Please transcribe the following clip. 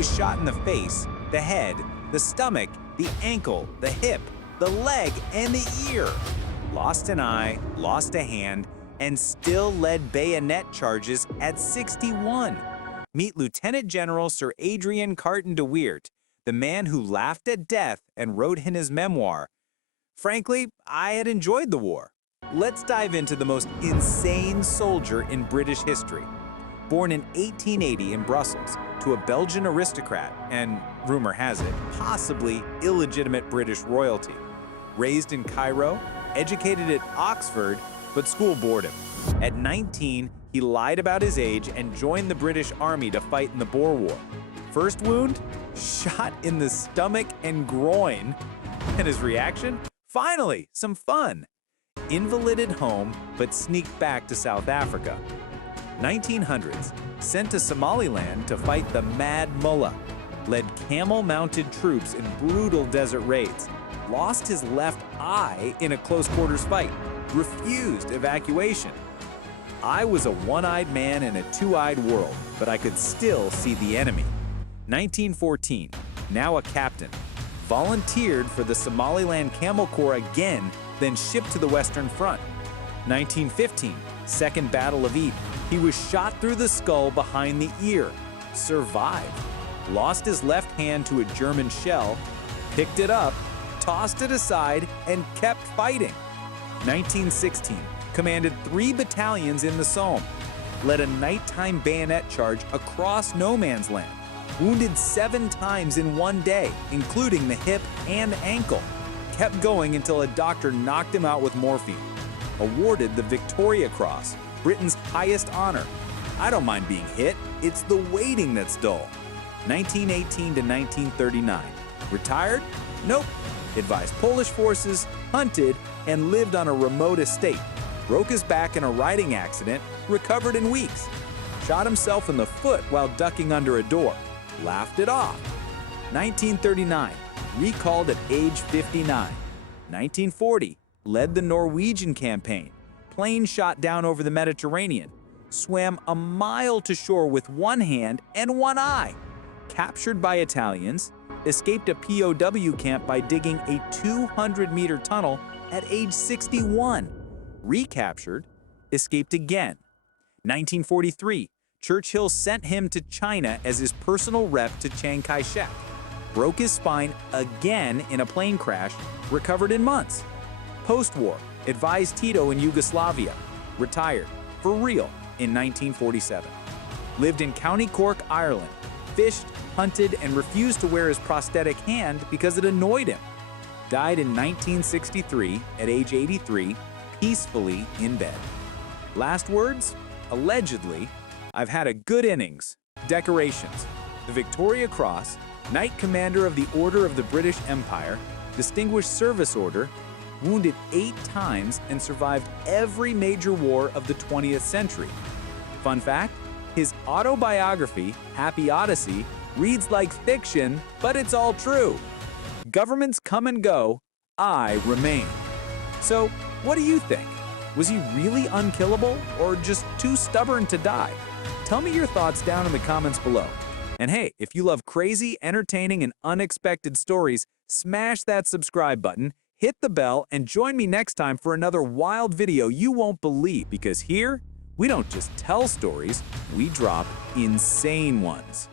was shot in the face, the head, the stomach, the ankle, the hip, the leg, and the ear. Lost an eye, lost a hand, and still led bayonet charges at 61. Meet Lieutenant General Sir Adrian Carton de Wiart, the man who laughed at death and wrote in his memoir, "Frankly, I had enjoyed the war." Let's dive into the most insane soldier in British history. Born in 1880 in Brussels to a Belgian aristocrat and, rumor has it, possibly illegitimate British royalty. Raised in Cairo, educated at Oxford, but school bored him. At 19, he lied about his age and joined the British Army to fight in the Boer War. First wound? Shot in the stomach and groin. And his reaction? Finally, some fun. Invalided home, but sneaked back to South Africa. 1900s, sent to Somaliland to fight the Mad Mullah. Led camel-mounted troops in brutal desert raids. Lost his left eye in a close-quarters fight. Refused evacuation. I was a one-eyed man in a two-eyed world, but I could still see the enemy. 1914, now a captain. Volunteered for the Somaliland Camel Corps again, then shipped to the Western Front. 1915, Second Battle of Ypres. He was shot through the skull behind the ear. Survived. Lost his left hand to a German shell, picked it up, tossed it aside, and kept fighting. 1916, commanded 3 battalions in the Somme. Led a nighttime bayonet charge across no man's land. Wounded 7 times in one day, including the hip and ankle. Kept going until a doctor knocked him out with morphine. Awarded the Victoria Cross, Britain's highest honor. I don't mind being hit, it's the waiting that's dull. 1918 to 1939. Retired? Nope. Advised Polish forces, hunted, and lived on a remote estate. Broke his back in a riding accident, recovered in weeks. Shot himself in the foot while ducking under a door. Laughed it off. 1939, recalled at age 59. 1940, led the Norwegian campaign. Plane shot down over the Mediterranean. Swam a mile to shore with one hand and one eye. Captured by Italians. Escaped a POW camp by digging a 200-meter tunnel at age 61. Recaptured. Escaped again. 1943, Churchill sent him to China as his personal rep to Chiang Kai-shek. Broke his spine again in a plane crash, recovered in months. Post-war, advised Tito in Yugoslavia. Retired, for real, in 1947. Lived in County Cork, Ireland. Fished, hunted, and refused to wear his prosthetic hand because it annoyed him. Died in 1963 at age 83, peacefully in bed. Last words? Allegedly, "I've had a good innings." Decorations: the Victoria Cross, Knight Commander of the Order of the British Empire, Distinguished Service Order, wounded 8 times and survived every major war of the 20th century. Fun fact, his autobiography, Happy Odyssey, reads like fiction, but it's all true. Governments come and go, I remain. So, what do you think? Was he really unkillable or just too stubborn to die? Tell me your thoughts down in the comments below. And hey, if you love crazy, entertaining, and unexpected stories, smash that subscribe button, hit the bell, and join me next time for another wild video you won't believe, because here, we don't just tell stories, we drop insane ones.